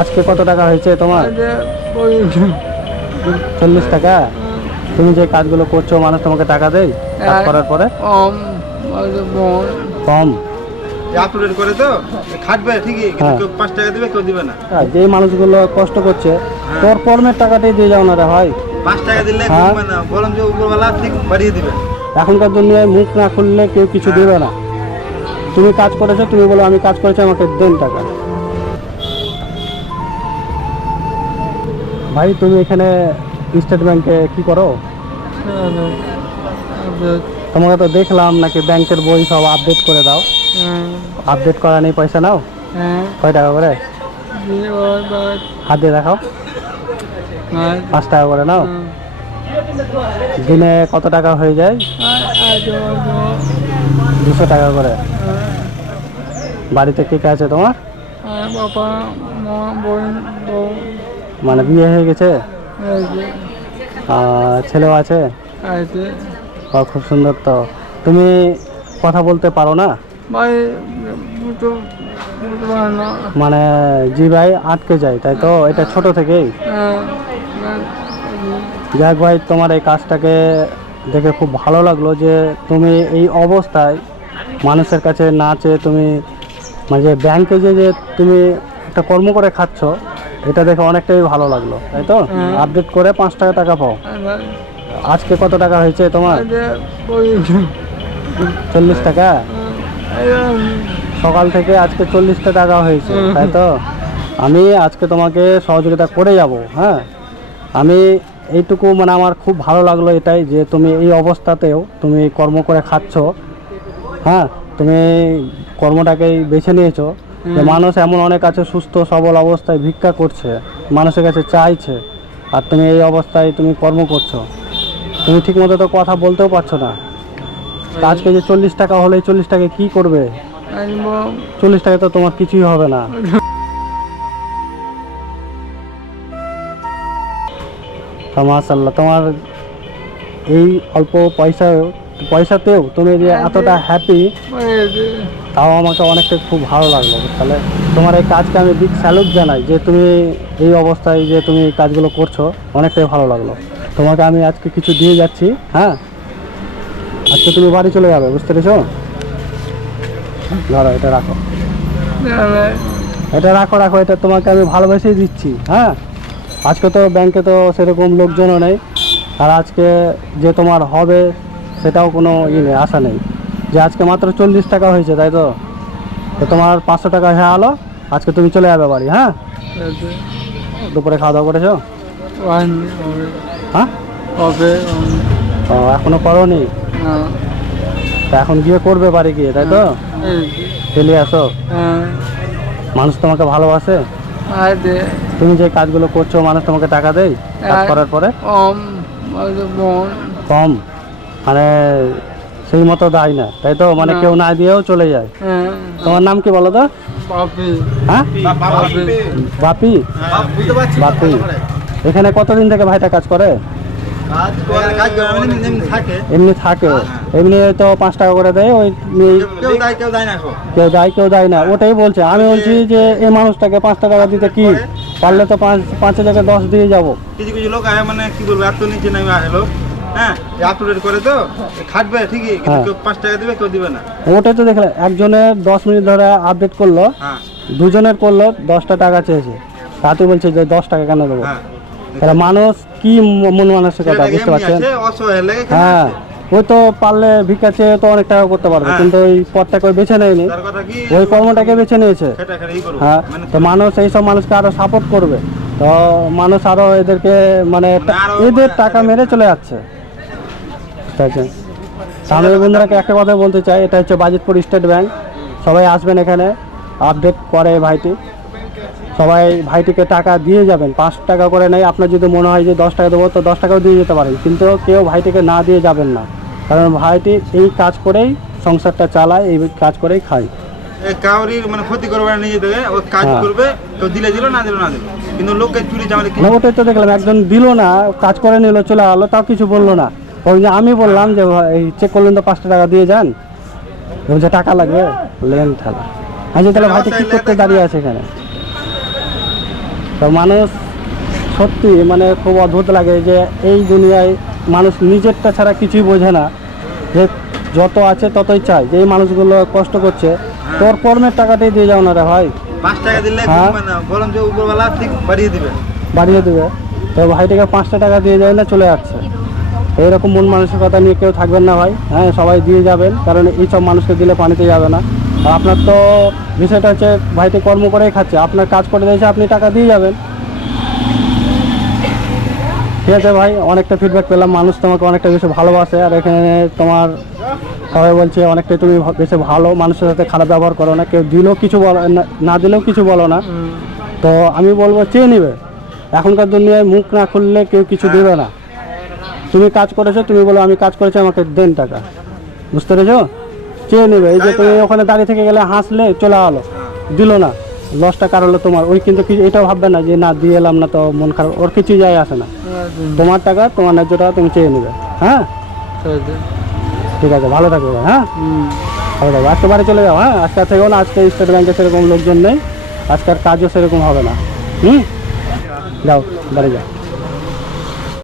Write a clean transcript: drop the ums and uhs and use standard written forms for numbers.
আজকে কত টাকা হয়েছে তোমার? 40 টাকা। তুমি যে কাজগুলো করছো মানুষ তোমাকে টাকা দেয় কাজ করার পরে? কম আপলোড করে তো খাটবে ঠিকই, কিন্তু কেউ 5 টাকা দিবে, কেউ দিবে না। যে মানুষগুলো কষ্ট করছে তোর কর্মের টাকাটাই দিয়ে যাও না রে ভাই। 5 টাকা দিলে দিবে না, বললাম যে উপরওয়ালা ঠিক বাড়িয়ে দিবে। এখনকার দুনিয়ায় মুখ না খুললে কেউ কিছু দেবে না। তুমি কাজ করেছো, তুমি বলো আমি কাজ করেছি আমাকে দেন টাকা। ভাই তুমি এখানে স্টেট ব্যাংকে কি করো? তোমাকে তো দেখলাম নাকি ব্যাংকের বই সব আপডেট করে দাও। আপডেট করা নেই, পয়সা নাও? কয় টাকা করে? হাত দিয়ে দেখাও। 5 টাকা করে নাও। দিনে কত টাকা হয়ে যায়? 200 টাকা করে। বাড়িতে কে কে আছে তোমার? বাবা, মা, বোন, বউ মানে বিয়ে হয়ে গেছে? ছেলেও আছে? খুব সুন্দর। তো তুমি কথা বলতে পারো না? ভাই মানে জিভাই আটকে যায়, তাই তো? এটা ছোট থেকেই? যাক ভাই, তোমার এই কাজটাকে দেখে খুব ভালো লাগলো যে তুমি এই অবস্থায় মানুষের কাছে না চেয়ে তুমি মানে যে ব্যাংকে যে তুমি একটা কর্ম করে খাচ্ছ, এটা দেখে অনেকটাই ভালো লাগলো, তাই তো? আপডেট করে 5 টাকা পাও। আজকে কত টাকা হয়েছে তোমার? 40 টাকা। সকাল থেকে আজকে 40টা টাকা হয়েছে, তাই তো? আমি আজকে তোমাকে সহযোগিতা করে যাব। হ্যাঁ, আমি এইটুকু মানে আমার খুব ভালো লাগলো এটাই যে তুমি এই অবস্থাতেও তুমি কর্ম করে খাচ্ছ। হ্যাঁ, তুমি কর্মটাকেই বেছে নিয়েছো। যে মানুষ এমন অনেক আছে সুস্থ সবল অবস্থায় ভিক্ষা করছে, মানুষের কাছে চাইছে, আর তুমি এই অবস্থায় তুমি কর্ম করছো। তুমি ঠিকমতো তো কথা বলতেও পারছো না। আজকে যে 40 টাকা হলে 40 টাকা কি করবে? 40 টাকা তো তোমার কিছুই হবে না। মাশাআল্লাহ, তোমার এই অল্প পয়সাতেও তুমি যে এতটা হ্যাপি, তাও আমাকে অনেকটা খুব ভালো লাগলো। তাহলে তোমার এই কাজকে আমি বিগ স্যালুট জানাই যে তুমি এই অবস্থায় যে তুমি এই কাজগুলো করছো, অনেকটাই ভালো লাগলো। তোমাকে আমি আজকে কিছু দিয়ে যাচ্ছি। হ্যাঁ, আজকে তুমি বাড়ি চলে যাবে, বুঝতে পেরেছো? ধরো, এটা রাখো, এটা রাখো রাখো, এটা তোমাকে আমি ভালোবেসেই দিচ্ছি। হ্যাঁ, আজকে তো ব্যাংকে তো সেরকম লোকজনও নেই, আর আজকে যে তোমার হবে সেটাও কোনো নেই, আশা নেই। যে আজকে মাত্র 40 টাকা হয়েছে, তাই তো? তো তোমার 500 টাকা হয়ে হলো, আজকে তুমি চলে যাবে বাড়ি। হ্যাঁ, দুপুরে খাওয়া দাওয়া করেছো? হ্যাঁ, ও এখনো করোনি? তা এখন গিয়ে করবে বাড়ি গিয়ে, তাই তো? চলে আসো। মানুষ তোমাকে ভালোবাসে? তুমি যে কাজগুলো করছো মানুষ তোমাকে টাকা দেয় কাজ করার পরে? কম, মানে সেই মতো দেয় না, তাই তো? মানে কেউ না দিয়েও চলে যায়। তোমার নাম কি বলো তো? হ্যাঁ, বাপি। বাপি, এখানে কতদিন থেকে ভাইটা কাজ করে? এমনি থাকে, এমনি তো 5 টাকা করে দেয়। ওই কেউ দেয় না, ওটাই বলছে। আমি বলছি যে এই মানুষটাকে 5 টাকা দিতে কি পারলে তো 5 জায়গায় 10 দিয়ে যাবো। কিছু কিছু লোক মানে কি বলবো, এত নিচে নামে আসে লোক। হ্যাঁ, আপলোড করে তো খাটবে ঠিকই, কিন্তু কেউ 5 টাকা দিবে, কেউ দিবে না। ওটাই তো দেখলাম, একজনের 10 মিনিট ধরে আপডেট করলো, দুজনের করলো 10টা টাকা চেয়েছে, তাতে বলছে যে 10 টাকা কেন দেবো? তাহলে মানুষ কি মন মানসিকতা, বুঝতে পারছেন? হ্যাঁ, ওই তো পারলে ভিক্ষা চেয়ে তো অনেক টাকা করতে পারবে, কিন্তু ওই পথটাকে ওই বেছে নেয়নি, ওই কর্মটাকে বেছে নিয়েছে। হ্যাঁ, তো মানুষ এইসব মানুষকে আরো সাপোর্ট করবে, তো মানুষ আরো এদেরকে মানে এদের টাকা মেরে চলে যাচ্ছে, বুঝতে পারছেন? আমি বন্ধুরাকে একটা কথা বলতে চাই, এটা হচ্ছে বাজিতপুর স্টেট ব্যাংক। সবাই আসবেন এখানে, আপডেট করে ভাইটি। সবাই ভাইটিকে টাকা দিয়ে যাবেন, 5 টাকা করে নেই। আপনার যদি মনে হয় যে 10 টাকা দেবো, তো 10 টাকাও দিয়ে যেতে পারেন, কিন্তু কেউ ভাইটিকে না দিয়ে যাবেন না, কারণ ভাইটি এই কাজ করেই সংসারটা চালায়, এই কাজ করেই খায়। কাউরির মানে ক্ষতি করবে না, নিজে থেকে ও কাজ করবে, কেউ দিলে দিল, না দিল না দিল, কিন্তু লোককে চুরি চামারি। ওটাই তো দেখলাম, একজন দিল না, কাজ করে নিল, চলে গেলো, তাও কিছু বললো না। ওই যে আমি বললাম যে এই চেক করলেন তো 5 টাকা দিয়ে যান, যে টাকা লাগবে লেন ঠেলা। আচ্ছা, তাহলে ভাইটি কি করতে দাঁড়িয়ে আছে এখানে? তো মানুষ সত্যি মানে খুব অদ্ভুত লাগে যে এই দুনিয়ায় মানুষ নিজেরটা ছাড়া কিছুই বোঝে না, যে যত আছে ততই চায়, যে এই মানুষগুলো কষ্ট করছে তোর কর্মের টাকাটাই দিয়ে যাও না রে ভাই, 5 টাকা দিলে হ্যাঁ। বললাম যে উপরওয়ালা ঠিক বাড়িয়ে দিবে। বাড়িয়ে দেবে। তো ভাইটাকে 5টা টাকা দিয়ে যায় না, চলে যাচ্ছে। এইরকম মন মানসিকতা নিয়ে কেউ থাকবেন না ভাই, হ্যাঁ সবাই দিয়ে যাবেন, কারণ এইসব মানুষকে দিলে পানিতে যাবে না। আর আপনার তো বিষয়টা হচ্ছে ভাইটি কর্ম করেই খাচ্ছে, আপনার কাজ করে দিয়েছে, আপনি টাকা দিয়ে যাবেন। ঠিক আছে ভাই, অনেকটা ফিডব্যাক পেলাম, মানুষ তোমাকে অনেকটা বেশি ভালোবাসে। আর এখানে তোমার সবাই বলছে অনেকটাই তুমি বেশি ভালো, মানুষের সাথে খারাপ ব্যবহার করো না, কেউ দিলেও কিছু বলো না দিলেও কিছু বলো না। তো আমি বলবো চেয়ে নিবে, এখনকার দুনিয়ায় মুখ না খুললে কেউ কিছু দেবে না। তুমি কাজ করেছো, তুমি বলো আমি কাজ করেছি আমাকে দেন টাকা, বুঝতে পেরেছো? চেয়ে নেবে। এই যে তুমি ওখানে দাঁড়িয়ে থেকে গেলে হাসলে চলে গেলো, দিল না, লসটা কার হলো তোমার, ওই কিন্তু এটাও ভাববে না যে না দিয়ে এলাম না তো মন খারাপ, ওর কিছু যায় আসে না। তোমার টাকা, তোমার ন্যায্য টাকা তুমি চেয়ে নেবে। হ্যাঁ ঠিক আছে, ভালো থাকবে ভাই। হ্যাঁ ভালো থাকবে, আজকে বাড়ি চলে যাও। হ্যাঁ আজকে থেকেও না, আজকে স্টেট ব্যাংকে সেরকম লোকজন নেই, আজকের কাজও সেরকম হবে না। যাও বাড়ি যাও।